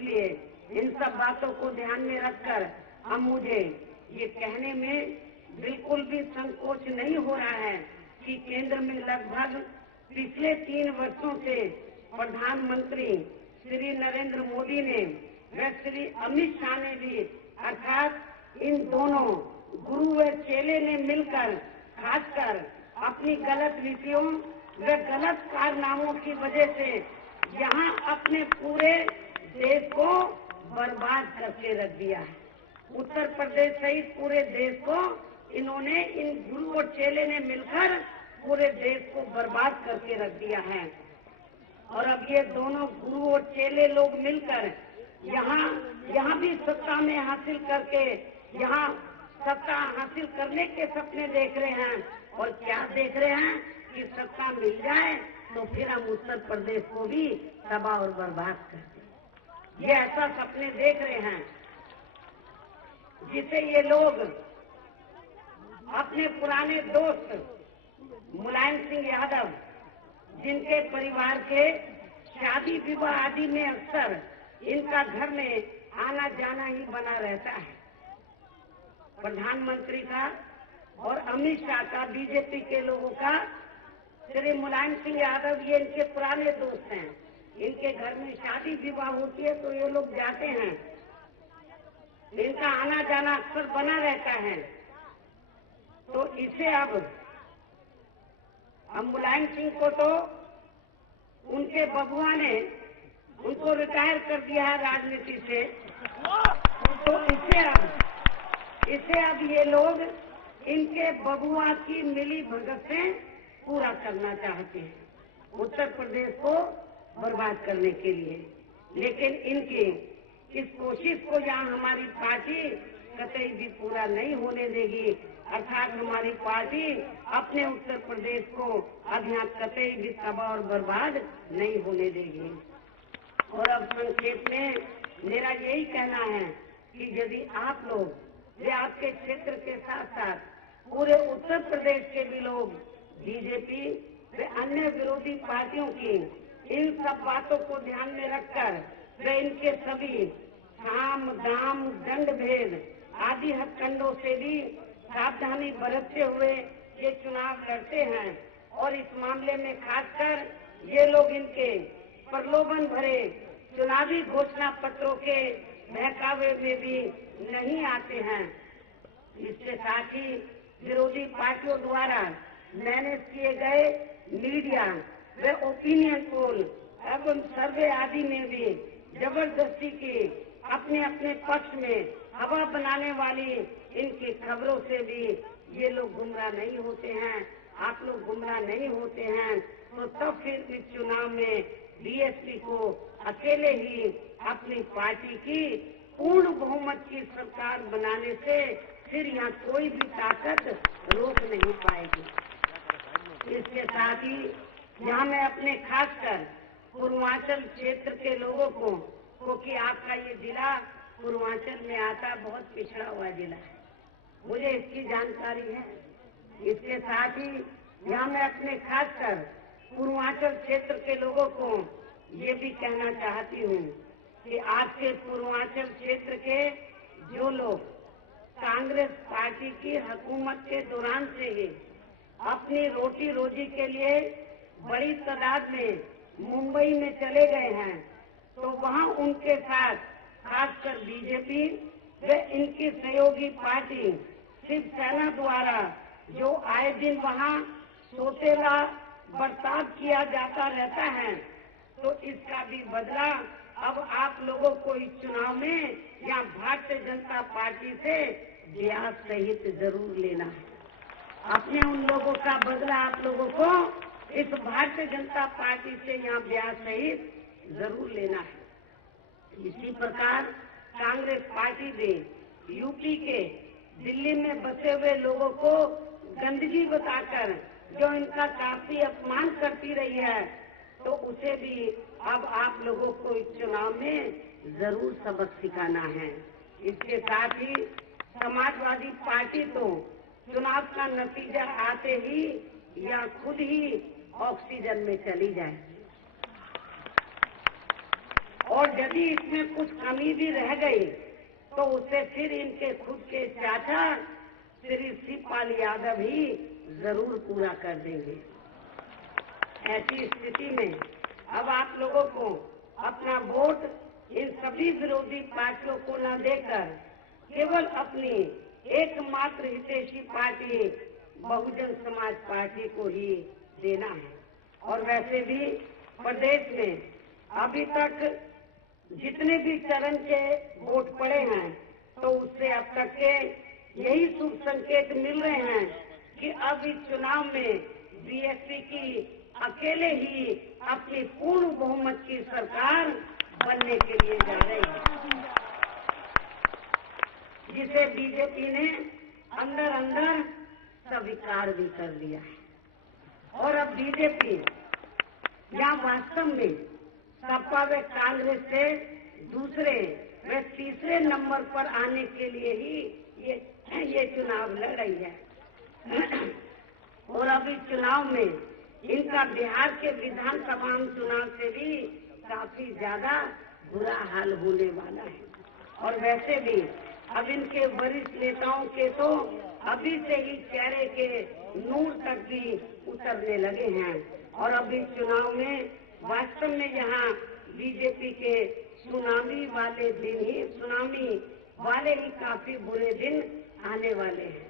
लिए इन सब बातों को ध्यान में रखकर अब मुझे ये कहने में बिल्कुल भी संकोच नहीं हो रहा है कि केंद्र में लगभग पिछले 3 वर्षों से प्रधानमंत्री श्री नरेंद्र मोदी ने व श्री अमित शाह ने भी अर्थात इन दोनों गुरु व चेले ने मिलकर खासकर अपनी गलत नीतियों व गलत कारनामों की वजह से यहाँ अपने पूरे देश को बर्बाद करके रख दिया है। उत्तर प्रदेश सहित पूरे देश को इन्होंने, इन गुरु और चेले ने मिलकर पूरे देश को बर्बाद करके रख दिया है। और अब ये दोनों गुरु और चेले लोग मिलकर यहाँ भी सत्ता में हासिल करके, यहाँ सत्ता हासिल करने के सपने देख रहे हैं। और क्या देख रहे हैं कि सत्ता मिल जाए तो फिर हम उत्तर प्रदेश को भी तबाह और बर्बाद कर दें। ये ऐसा सपने देख रहे हैं जिसे ये लोग अपने पुराने दोस्त मुलायम सिंह यादव, जिनके परिवार के शादी विवाह आदि में अक्सर इनका घर में आना जाना ही बना रहता है, प्रधानमंत्री का और अमित शाह का, बीजेपी के लोगों का, श्री मुलायम सिंह यादव, ये इनके पुराने दोस्त हैं। इनके घर में शादी विवाह होती है तो ये लोग जाते हैं, इनका आना जाना अक्सर बना रहता है। तो इसे अब मुलायम सिंह को तो उनके बबुआ ने उनको रिटायर कर दिया है राजनीति से, तो इसे अब ये लोग इनके बबुआ की मिली भगत से पूरा करना चाहते हैं, उत्तर प्रदेश को बर्बाद करने के लिए। लेकिन इनकी इस कोशिश को यहाँ हमारी पार्टी कतई भी पूरा नहीं होने देगी। अर्थात हमारी पार्टी अपने उत्तर प्रदेश को अब यहाँ कतई भी तबाह और बर्बाद नहीं होने देगी। और अब संक्षेप में मेरा यही कहना है कि यदि आप लोग वे आपके क्षेत्र के साथ साथ पूरे उत्तर प्रदेश के भी लोग बीजेपी व अन्य विरोधी पार्टियों की इन सब बातों को ध्यान में रखकर वे इनके सभी साम दाम दंड भेद आदि हथकंडों से भी सावधानी बरतते हुए ये चुनाव लड़ते हैं। और इस मामले में खासकर ये लोग इनके प्रलोभन भरे चुनावी घोषणा पत्रों के बहकावे में भी नहीं आते हैं। इसके साथ ही विरोधी पार्टियों द्वारा मैनेज किए गए मीडिया व ओपिनियन पोल एवं सर्वे आदि में भी जबरदस्ती की अपने अपने पक्ष में हवा बनाने वाली इनकी खबरों से भी ये लोग गुमराह नहीं होते हैं। आप लोग गुमराह नहीं होते हैं तो तब फिर इस चुनाव में बीएसपी को अकेले ही अपनी पार्टी की पूर्ण बहुमत की सरकार बनाने से फिर यहाँ कोई भी ताकत रोक नहीं पाएगी। इसके साथ ही यहाँ मैं अपने खासकर पूर्वांचल क्षेत्र के लोगों को, क्योंकि आपका ये जिला पूर्वांचल में आता बहुत पिछड़ा हुआ जिला है, मुझे इसकी जानकारी है। इसके साथ ही यहाँ मैं अपने खासकर पूर्वांचल क्षेत्र के लोगों को ये भी कहना चाहती हूँ कि आपके पूर्वांचल क्षेत्र के जो लोग कांग्रेस पार्टी की हुकूमत के दौरान से ही अपनी रोटी रोजी के लिए बड़ी तादाद में मुंबई में चले गए हैं, तो वहाँ उनके साथ खासकर बीजेपी व इनकी सहयोगी पार्टी शिवसेना द्वारा जो आए दिन वहाँ सोतेला बर्ताव किया जाता रहता है, तो इसका भी बदला अब आप लोगों को इस चुनाव में या भारतीय जनता पार्टी से ब्याज सहित जरूर लेना है। अपने उन लोगों का बदला आप लोगों को इस भारतीय जनता पार्टी से यहाँ ब्याज सहित जरूर लेना है। इसी प्रकार कांग्रेस पार्टी भी यूपी के दिल्ली में बसे हुए लोगों को गंदगी बताकर जो इनका काफी अपमान करती रही है, तो उसे भी अब आप लोगों को इस चुनाव में जरूर सबक सिखाना है। इसके साथ ही समाजवादी पार्टी तो चुनाव का नतीजा आते ही या खुद ही ऑक्सीजन में चली जाए और यदि इसमें कुछ कमी भी रह गई तो उसे फिर इनके खुद के चाचा श्री शिवपाल यादव ही जरूर पूरा कर देंगे। ऐसी स्थिति में अब आप लोगों को अपना वोट इन सभी विरोधी पार्टियों को न देकर केवल अपनी एकमात्र हितैषी पार्टी बहुजन समाज पार्टी को ही देना है। और वैसे भी प्रदेश में अभी तक जितने भी चरण के वोट पड़े हैं तो उससे अब तक के यही शुभ संकेत मिल रहे हैं कि अब इस चुनाव में बीएसपी की अकेले ही अपनी पूर्ण बहुमत की सरकार बनने के लिए जा रही है, जिसे बीजेपी ने अंदर अंदर स्वीकार भी कर लिया है। और अब बीजेपी या वास्तव में सपा व कांग्रेस से दूसरे व तीसरे नंबर पर आने के लिए ही ये चुनाव लड़ रही है। और अब इस चुनाव में इनका बिहार के विधानसभा चुनाव से भी काफी ज्यादा बुरा हाल होने वाला है। और वैसे भी अब इनके वरिष्ठ नेताओं के तो अभी से ही चेहरे के नूर तक भी उतरने लगे हैं। और अब इस चुनाव में वास्तव में यहाँ बीजेपी के सुनामी वाले ही काफी बुरे दिन आने वाले हैं।